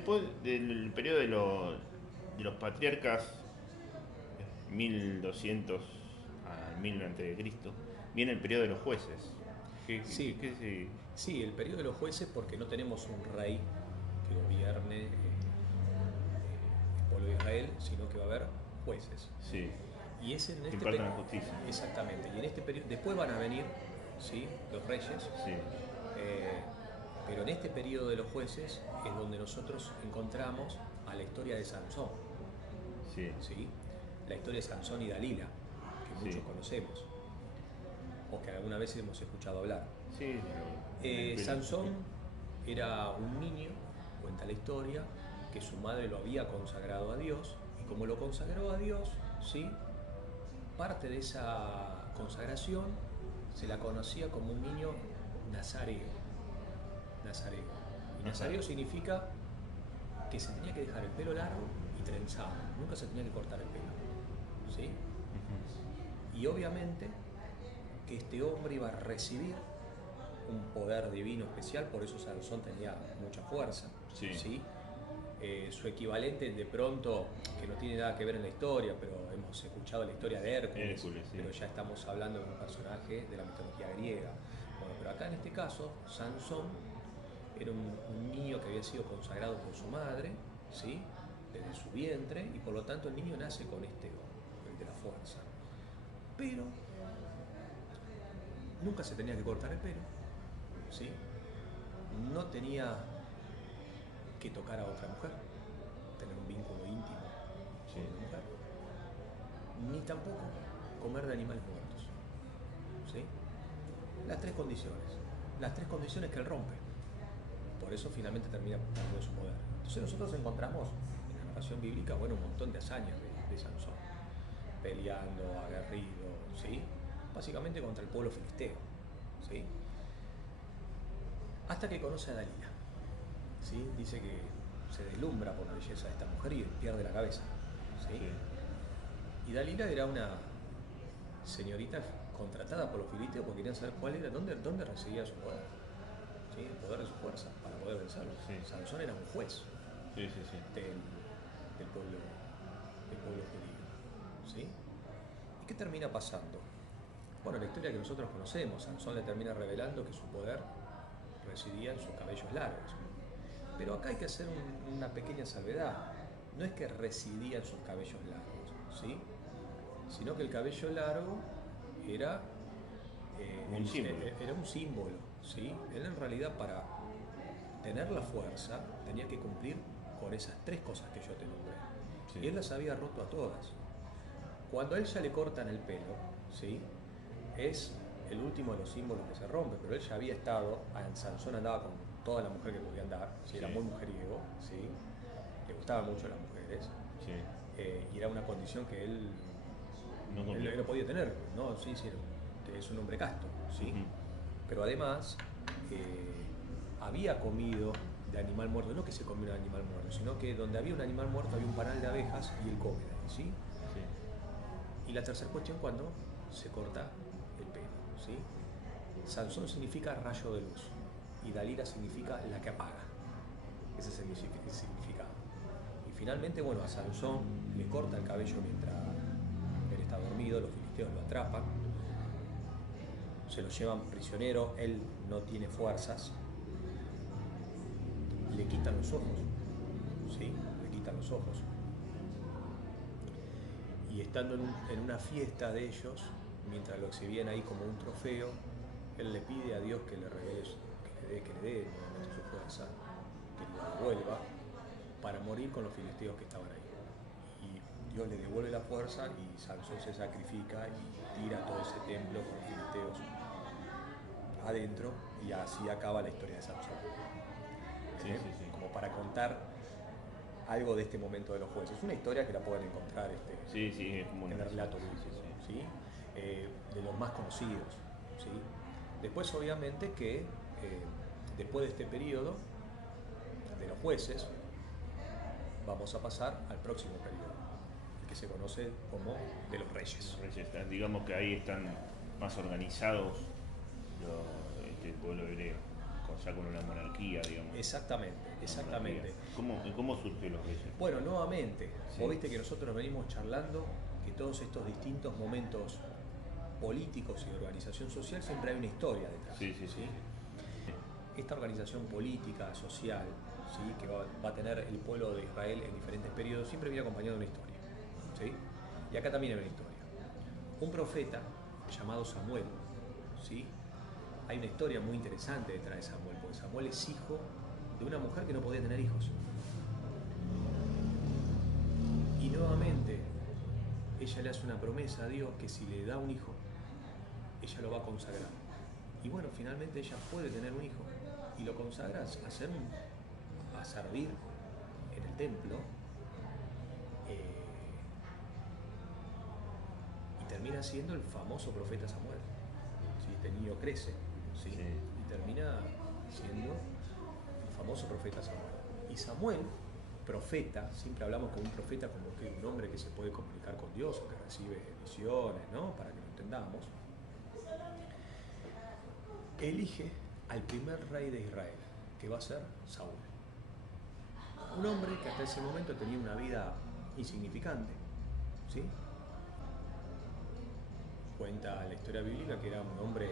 después del periodo de los patriarcas, 1200 a 1000 antes de Cristo, viene el periodo de los jueces. Sí, ¿Qué sí, el periodo de los jueces porque no tenemos un rey que gobierne el pueblo de Israel, sino que va a haber jueces. sí, Y es en que este impartan la justicia? exactamente, y en este periodo, después van a venir, ¿sí? Los reyes, Sí, eh, pero en este periodo de los jueces es donde nosotros encontramos a la historia de Sansón, sí, ¿sí? La historia de Sansón y Dalila, que sí, muchos conocemos, o que alguna vez hemos escuchado hablar. sí, en el pelo. Sansón era un niño, cuenta la historia, que su madre lo había consagrado a Dios, y como lo consagró a Dios, ¿sí? Parte de esa consagración se la conocía como un niño nazareo. Nazareo. Y Ajá. nazareo significa que se tenía que dejar el pelo largo y trenzado, nunca se tenía que cortar el pelo. ¿Sí? Y obviamente que este hombre iba a recibir un poder divino especial, por eso Sansón tenía mucha fuerza. Sí, ¿Sí? Su equivalente de pronto, que no tiene nada que ver en la historia, pero hemos escuchado la historia de Hércules, Hércules, sí. pero ya estamos hablando de un personaje de la mitología griega. Bueno, pero acá en este caso, Sansón era un niño que había sido consagrado por su madre, ¿sí? Desde su vientre, y por lo tanto el niño nace con este don, el de la fuerza. Pero nunca se tenía que cortar el pelo, ¿sí? No tenía que tocar a otra mujer, tener un vínculo íntimo Sí. con una mujer, ni tampoco comer de animales muertos. ¿Sí? Las tres condiciones que él rompe. Por eso finalmente termina perdiendo su poder. Entonces nosotros encontramos en la narración bíblica, bueno, un montón de hazañas de Sansón, peleando, aguerrido, ¿sí? Básicamente contra el pueblo filisteo, ¿sí? Hasta que conoce a Dalila, ¿sí? Dice que se deslumbra por la belleza de esta mujer y pierde la cabeza, ¿sí? Sí. Y Dalila era una señorita contratada por los filisteos porque querían saber dónde residía su poder, ¿sí? El poder de su fuerza para poder vencerlo. Sí. Sansón era un juez Sí, sí, sí. del pueblo, del pueblo judío, ¿sí? ¿Y qué termina pasando? Bueno, la historia que nosotros conocemos, Sansón le termina revelando que su poder residía en sus cabellos largos. Pero acá hay que hacer una pequeña salvedad. No es que residía en sus cabellos largos, ¿sí? Sino que el cabello largo era, Un símbolo. era un símbolo, ¿sí? Él en realidad para tener la fuerza tenía que cumplir con esas tres cosas que yo te nombré. Sí. Y él las había roto a todas. Cuando a él ya le cortan el pelo, ¿sí? Es el último de los símbolos que se rompe, pero él ya había estado, Sansón andaba con toda la mujer que podía andar, ¿sí? Era Sí. muy mujeriego, ¿sí? Le gustaban mucho las mujeres, Sí. y era una condición que No él cumplió. no podía tener, ¿no? Sí, sí, que es un hombre casto, ¿sí? Ujú. Pero además había comido de animal muerto, no que se comió un animal muerto, sino que donde había un animal muerto había un panal de abejas y él come de ahí, ¿sí? Sí. Y la tercera cuestión cuando se corta el pelo, ¿sí? Sansón significa rayo de luz y Dalila significa la que apaga. Ese es el significado. Y finalmente, bueno, a Sansón le corta el cabello mientras él está dormido, los filisteos lo atrapan, se lo llevan prisionero, él no tiene fuerzas, le quitan los ojos, ¿sí? Le quitan los ojos. Y estando en una fiesta de ellos, mientras lo exhibían ahí como un trofeo, él le pide a Dios que le revele, que le dé nuevamente su fuerza, que lo devuelva, para morir con los filisteos que estaban ahí. Y Dios le devuelve la fuerza y Sansón se sacrifica y tira todo ese templo con los filisteos adentro y así acaba la historia de Sansón. Sí, ¿Eh? sí, sí. Como para contar algo de este momento de los jueces. Es una historia que la pueden encontrar Sí, sí, es como una en el relato sí, sí, bíblico, sí. ¿sí? De los más conocidos. ¿Sí? Después, obviamente, que después de este periodo de los jueces, vamos a pasar al próximo periodo, el que se conoce como de los reyes. Los reyes, digamos que ahí están más organizados el pueblo hebreo, ya con una monarquía, digamos. Exactamente. Exactamente. ¿Cómo surgió los reyes? Bueno, nuevamente, Sí. vos viste que nosotros venimos charlando que todos estos distintos momentos políticos y de organización social siempre hay una historia detrás. Sí. Esta organización política, social, ¿sí? que va a tener el pueblo de Israel en diferentes periodos, siempre viene acompañado de una historia. ¿Sí? Y acá también hay una historia. Un profeta llamado Samuel, ¿sí? Hay una historia muy interesante detrás de Samuel, porque Samuel es hijo de una mujer que no podía tener hijos. Y nuevamente, ella le hace una promesa a Dios que si le da un hijo, ella lo va a consagrar. Y bueno, finalmente ella puede tener un hijo y lo consagra a servir en el templo y termina siendo el famoso profeta Samuel. ¿Sí? Este niño crece, ¿sí? Sí. Y termina siendo el famoso profeta Samuel. Y Samuel, profeta, siempre hablamos con un profeta como que un hombre que se puede comunicar con Dios o que recibe visiones, ¿no? Para que lo entendamos. Elige al primer rey de Israel, que va a ser Saúl. Un hombre que hasta ese momento tenía una vida insignificante, ¿sí? Cuenta la historia bíblica que era un hombre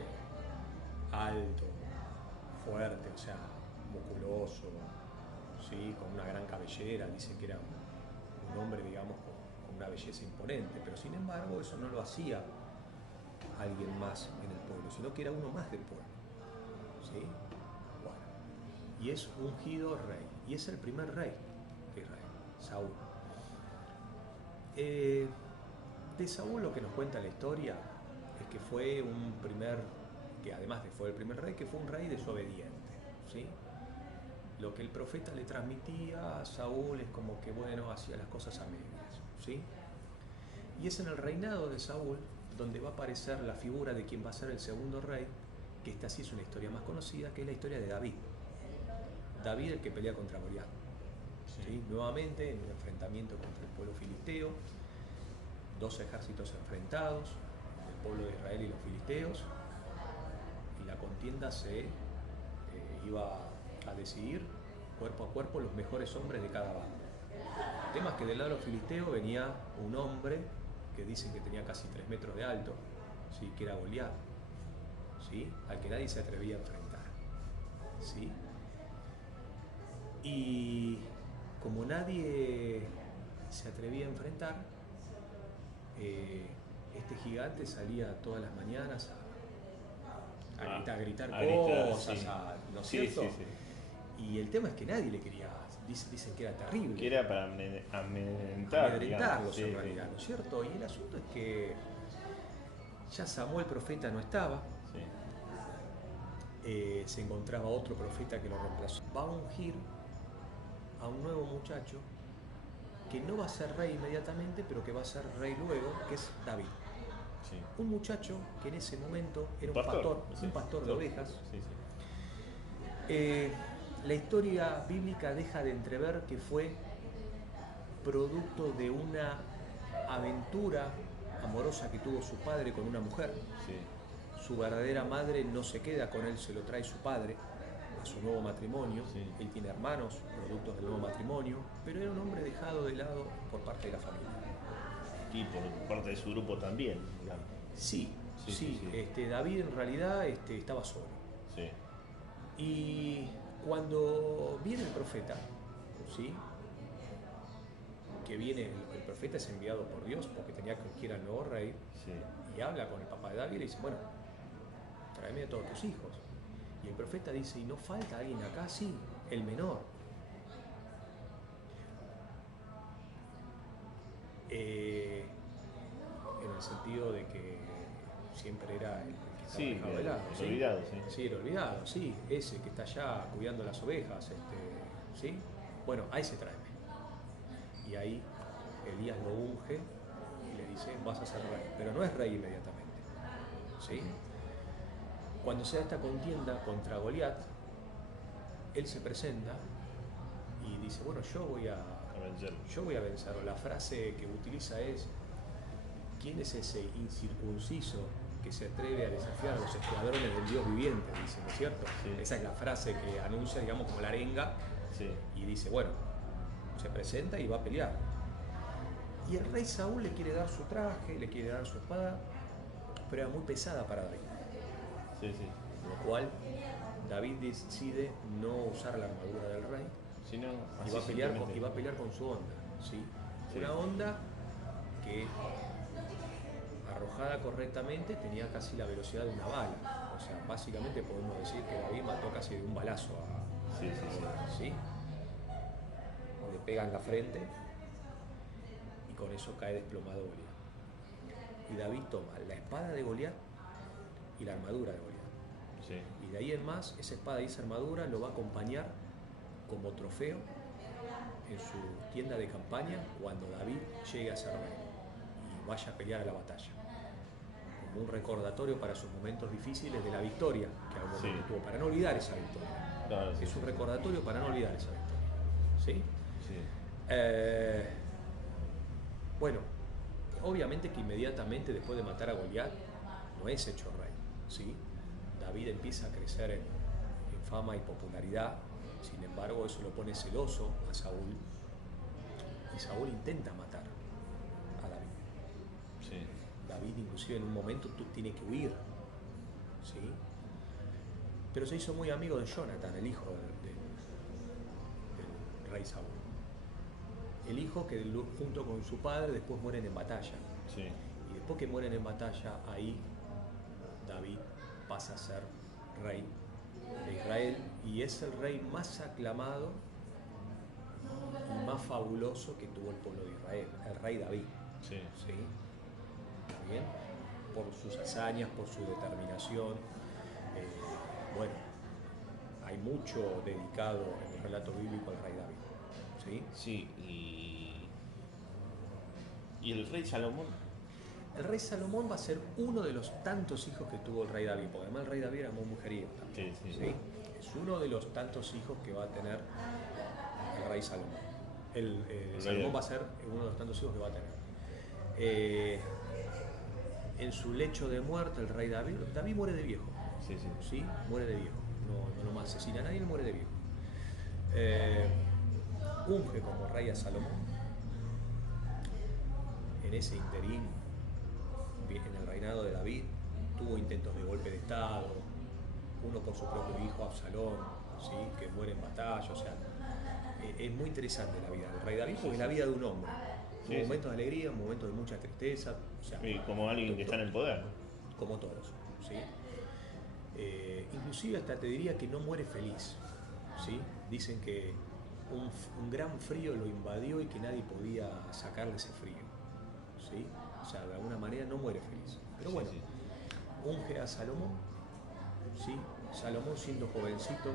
alto, fuerte, o sea, musculoso, ¿sí? Con una gran cabellera, dicen que era un hombre, digamos, con una belleza imponente, pero sin embargo eso no lo hacía alguien más en el pueblo, sino que era uno más del pueblo. ¿Sí? Bueno, y es ungido rey, y es el primer rey de Israel, Saúl. De Saúl lo que nos cuenta la historia es que fue que además de fue el primer rey, que fue un rey desobediente, ¿sí? Lo que el profeta le transmitía a Saúl es como que, bueno, hacía las cosas a medias, ¿sí? Y es en el reinado de Saúl donde va a aparecer la figura de quien va a ser el segundo rey, que esta sí es una historia más conocida, que es la historia de David. David, el que pelea contra Goliat. ¿Sí? Nuevamente, en un enfrentamiento contra el pueblo filisteo, dos ejércitos enfrentados, el pueblo de Israel y los filisteos, y la contienda se iba a decidir cuerpo a cuerpo los mejores hombres de cada bando. El tema es que del lado de los filisteos venía un hombre que dicen que tenía casi 3 metros de alto, ¿sí? Que era Goliat, ¿sí? Al que nadie se atrevía a enfrentar, ¿sí? Y como nadie se atrevía a enfrentar, este gigante salía todas las mañanas a gritar cosas, sí. ¿no es Sí, cierto? sí. Y el tema es que nadie le quería, dicen que era terrible. Que era para amedrentarlos sí, en realidad, ¿no es cierto? Y el asunto es que ya Samuel profeta no estaba, Sí. se encontraba otro profeta que lo reemplazó. Va a ungir a un nuevo muchacho que no va a ser rey inmediatamente, pero que va a ser rey luego, que es David. Sí. Un muchacho que en ese momento era Sí. un pastor de ovejas. Sí. La historia bíblica deja de entrever que fue producto de una aventura amorosa que tuvo su padre con una mujer. Sí. Su verdadera madre no se queda con él, se lo trae su padre a su nuevo matrimonio. Sí. Él tiene hermanos, productos del nuevo matrimonio, pero era un hombre dejado de lado por parte de la familia. Y por parte de su grupo también, digamos. Sí. Sí. David en realidad estaba solo. Sí. Y cuando viene el profeta, ¿sí? Que viene, el profeta es enviado por Dios porque tenía que ungir al nuevo rey, Sí. y habla con el papá de David y le dice, bueno, tráeme a todos tus hijos. Y el profeta dice, ¿y no falta alguien acá? Sí, el menor. En el sentido de que siempre era el que estaba dejado de lado. El olvidado, sí. Sí, el olvidado, sí, ese que está allá cuidando las ovejas, ¿sí? Bueno, a ese tráeme. Y ahí Elías lo unge y le dice, vas a ser rey, pero no es rey inmediatamente, ¿sí? Cuando se da esta contienda contra Goliat, él se presenta y dice, bueno, yo voy a vencerlo. La frase que utiliza es, ¿quién es ese incircunciso que se atreve a desafiar a los escuadrones del Dios viviente? Dice, ¿no es cierto? Sí. Esa es la frase que anuncia, digamos, como la arenga Sí. Y dice, bueno, se presenta y va a pelear. Y el rey Saúl le quiere dar su traje, le quiere dar su espada, pero era muy pesada para David. Sí, sí. Con lo cual, David decide no usar la armadura del rey Si no, y así va simplemente. a pelear con su onda. ¿Sí? Sí. Una onda que, arrojada correctamente, tenía casi la velocidad de una bala. O sea, básicamente podemos decir que David mató casi de un balazo a, Sí, sí, sí. ¿sí? Le pega en la frente y con eso cae desplomado Goliat. Y David toma la espada de Goliat y la armadura de Goliat. Sí. Y de ahí en más, esa espada y esa armadura lo va a acompañar como trofeo en su tienda de campaña cuando David llegue a ser rey y vaya a pelear a la batalla. Como un recordatorio para sus momentos difíciles de la victoria que algún momento tuvo, para no olvidar esa victoria. Claro, sí, Es un sí. recordatorio para no olvidar esa victoria. ¿Sí? Sí. Bueno, obviamente que inmediatamente después de matar a Goliat no es hecho rey. ¿Sí? David empieza a crecer en fama y popularidad, sin embargo eso lo pone celoso a Saúl y Saúl intenta matar a David. Sí. David inclusive en un momento tiene que huir, ¿sí? Pero se hizo muy amigo de Jonathan, el hijo del rey Saúl. El hijo que junto con su padre después mueren en batalla. Sí. Y después que mueren en batalla, ahí David pasa a ser rey de Israel y es el rey más aclamado y más fabuloso que tuvo el pueblo de Israel, el rey David. Sí. ¿Sí? ¿Bien? Por sus hazañas, por su determinación. Bueno, hay mucho dedicado en el relato bíblico al rey David. ¿Sí? Sí, y el rey Salomón. El rey Salomón va a ser uno de los tantos hijos que tuvo el rey David, porque además el rey David era muy mujeriego también. Sí, sí. ¿Sí? Es uno de los tantos hijos que va a tener el rey Salomón. Salomón va a ser uno de los tantos hijos que va a tener. En su lecho de muerte, el rey David muere de viejo. Sí, sí. ¿Sí? Muere de viejo. No más asesina a nadie, muere de viejo. Unge como rey a Salomón. En ese interín, en el reinado de David, tuvo intentos de golpe de estado, uno por su propio hijo Absalón, ¿sí? Que muere en batalla. O sea, es muy interesante la vida del rey David, porque es la vida de un hombre. Sí, momentos de alegría, momentos de mucha tristeza. O sea, y como alguien que está en el poder. como todos. ¿Sí? Inclusive hasta te diría que no muere feliz. ¿Sí? Dicen que un gran frío lo invadió y que nadie podía sacarle ese frío. ¿Sí? O sea, de alguna manera no muere feliz. Pero bueno, Sí. unge a Salomón. ¿Sí? Salomón, siendo jovencito,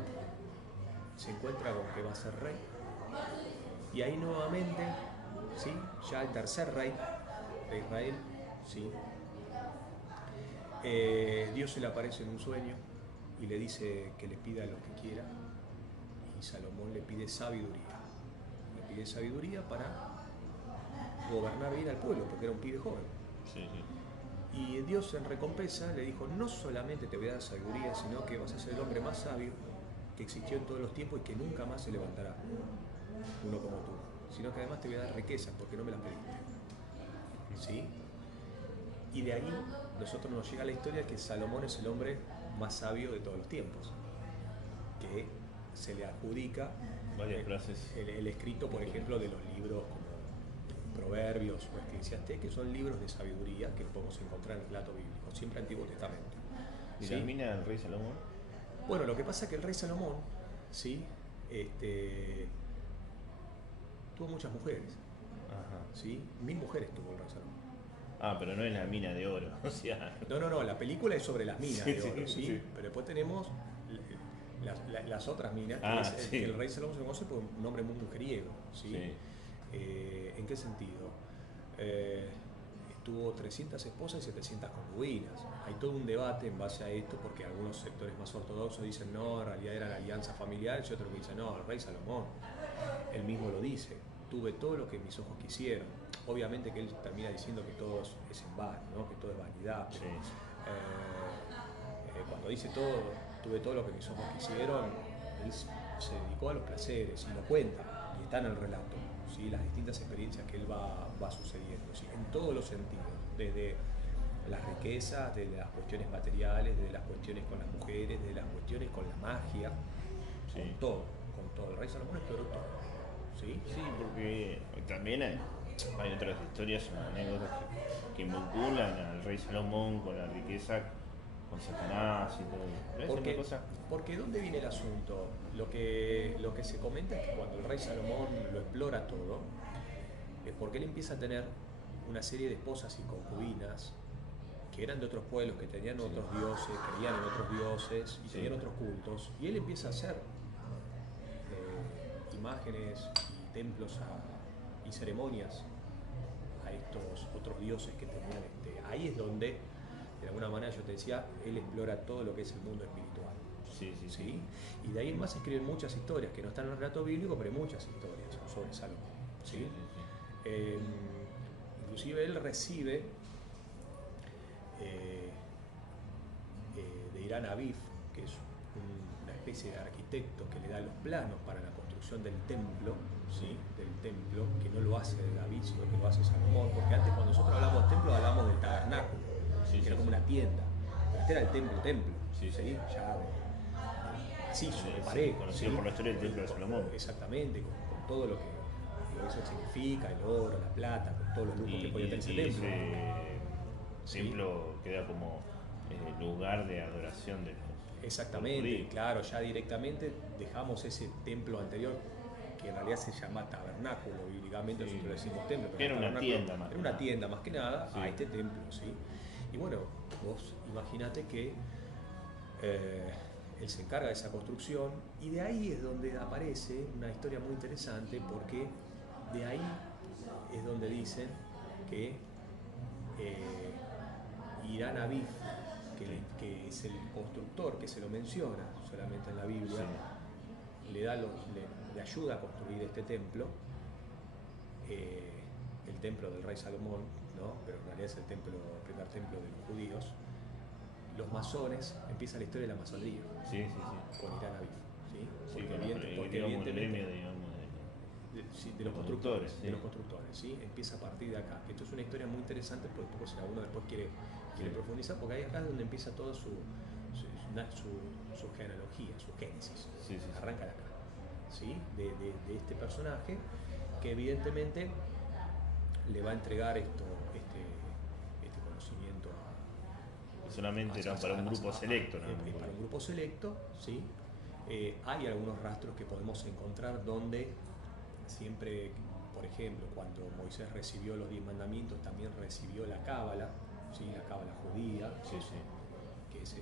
se encuentra con que va a ser rey. Y ahí nuevamente, ¿sí? Ya el tercer rey de Israel, ¿sí? Dios se le aparece en un sueño y le dice que le pida lo que quiera. Y Salomón le pide sabiduría. Le pide sabiduría para gobernar bien al pueblo, porque era un pibe joven. Sí, sí. Y Dios en recompensa le dijo, no solamente te voy a dar sabiduría, sino que vas a ser el hombre más sabio que existió en todos los tiempos y que nunca más se levantará uno como tú, sino que además te voy a dar riquezas porque no me las pediste. ¿Sí? Y de ahí nosotros nos llega la historia que Salomón es el hombre más sabio de todos los tiempos, que se le adjudica Varias frases. el escrito, por ejemplo, de los libros como Proverbios o Eclesiastés, que son libros de sabiduría que podemos encontrar en el relato bíblico, siempre Antiguo Testamento. ¿Y ¿Sí? la mina del rey Salomón? Bueno, lo que pasa es que el rey Salomón, ¿sí? Tuvo muchas mujeres. Ajá. ¿Sí? 1000 mujeres tuvo el rey Salomón. Ah, pero no es la mina de oro. O sea. No, la película es sobre las minas Sí, de oro, ¿sí? sí. Pero después tenemos las otras minas, que Ah, es sí. que el rey Salomón se conoce por un hombre muy mujeriego, ¿sí? Sí. ¿En qué sentido? Tuvo 300 esposas y 700 concubinas. Hay todo un debate en base a esto, porque algunos sectores más ortodoxos dicen no, en realidad eran alianzas familiares, y otros que dicen no, el rey Salomón, él mismo lo dice, tuve todo lo que mis ojos quisieron. Obviamente que él termina diciendo que todo es en vano, ¿no? Que todo es vanidad. Sí. Cuando dice todo, tuve todo lo que mis ojos quisieron, él se dedicó a los placeres y lo cuenta, y está en el relato, ¿sí? Las distintas experiencias que él va sucediendo, ¿sí? En todos los sentidos, desde las riquezas, desde las cuestiones materiales, desde las cuestiones con las mujeres, desde las cuestiones con la magia, Sí. con todo, con todo. El rey Salomón exploró todo, ¿sí? Sí, porque también hay otras historias o anécdotas que vinculan al rey Salomón con la riqueza, con Satanás y todo eso. ¿Ves? Es una Porque, cosa. porque ¿dónde viene el asunto? Lo que se comenta es que cuando el rey Salomón lo explora todo, es porque él empieza a tener una serie de esposas y concubinas que eran de otros pueblos, que tenían Sí. otros dioses, creían en otros dioses y Sí. tenían otros cultos, y él empieza a hacer imágenes y templos y ceremonias a estos otros dioses que tenían. Ahí es donde, de alguna manera, yo te decía, él explora todo lo que es el mundo espiritual. Sí, sí, sí. ¿Sí? Y de ahí en más se escriben muchas historias, que no están en el relato bíblico, pero hay muchas historias sobre Salomón. ¿Sí? Sí, sí, Inclusive él recibe de Irán Aviv, que es una especie de arquitecto que le da los planos para la construcción del templo, ¿sí? Del templo, que no lo hace David, sino que lo hace Salomón, porque antes cuando nosotros hablamos de templo hablamos del tabernáculo, Sí, que era sí, como sí. una tienda, pero este era el templo, Sí, sí. ya sí, sobre Sí, pared, conocido ¿sí? por la historia del templo de Salomón. Exactamente, con todo lo que eso significa, el oro, la plata, con todos los lujos que podía tener ese templo. Ese templo queda como lugar de adoración de los Exactamente, judíos. claro, ya directamente dejamos ese templo anterior, que en realidad se llama tabernáculo, bíblicamente Sí. nosotros le decimos templo, Que era una tabernáculo tienda más era que una nada. tienda más que nada Sí. a este templo, ¿sí? Y bueno, vos imaginate que él se encarga de esa construcción y de ahí es donde aparece una historia muy interesante, porque de ahí es donde dicen que Irán Aviv, que es el constructor, que se lo menciona solamente en la Biblia, le ayuda a construir este templo, el templo del rey Salomón, ¿no? Pero en realidad es el primer templo de los judíos. Los masones, empieza la historia de la masonería Sí, sí, sí. con Irán Aviv, ¿sí? Sí, Porque, con porque digamos, evidentemente gremio, digamos, sí, de los los constructores, sí. de los constructores, ¿sí? Empieza a partir de acá. Esto es una historia muy interesante, porque poco si alguno después quiere Sí. profundizar, porque ahí acá es donde empieza toda su genealogía, su génesis. Sí, sí, sí. Arranca de acá, ¿sí? De este personaje que evidentemente le va a entregar este conocimiento Solamente era para un grupo selecto, ¿no? para un grupo selecto, ¿sí? Hay algunos rastros que podemos encontrar donde siempre, por ejemplo, cuando Moisés recibió los 10 mandamientos, también recibió la cábala, ¿sí? La cábala judía, Sí, sí. que es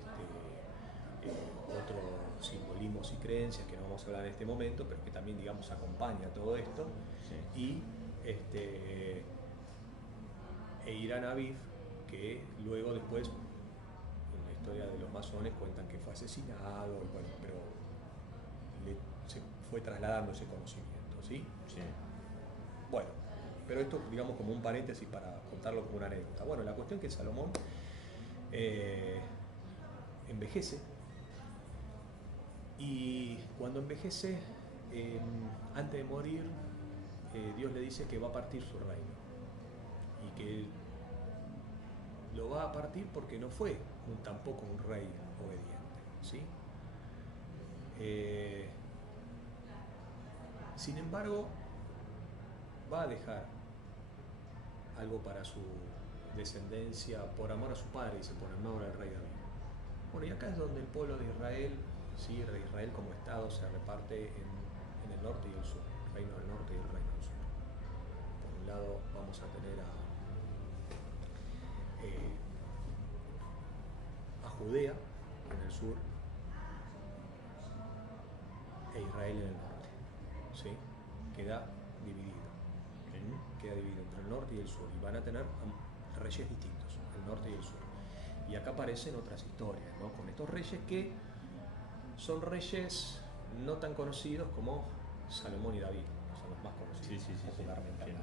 otro simbolismos y creencias que no vamos a hablar en este momento, pero que también, digamos, acompaña todo esto. Sí. Y Irán Aviv, que luego después en la historia de los masones cuentan que fue asesinado, bueno, pero se fue trasladando ese conocimiento, ¿sí? Sí. Bueno, pero esto, digamos, como un paréntesis para contarlo como una anécdota. Bueno, la cuestión es que Salomón envejece, y cuando envejece, antes de morir, Dios le dice que va a partir su reino y que él lo va a partir porque no fue tampoco un rey obediente, ¿sí? Sin embargo, va a dejar algo para su descendencia por amor a su padre, dice, por amor al rey David. Bueno, y acá es donde el pueblo de Israel, sí, Israel como Estado se reparte en el norte y el sur, el reino del norte y el reino del sur. Por un lado vamos a tener a Judea en el sur e Israel en el norte, ¿sí? Queda dividido. Queda dividido entre el norte y el sur, y van a tener reyes distintos, el norte y el sur. Y acá aparecen otras historias, ¿no? Con estos reyes que son reyes no tan conocidos como Salomón y David, son los más conocidos, Sí, sí, sí, sí. popularmente hablando.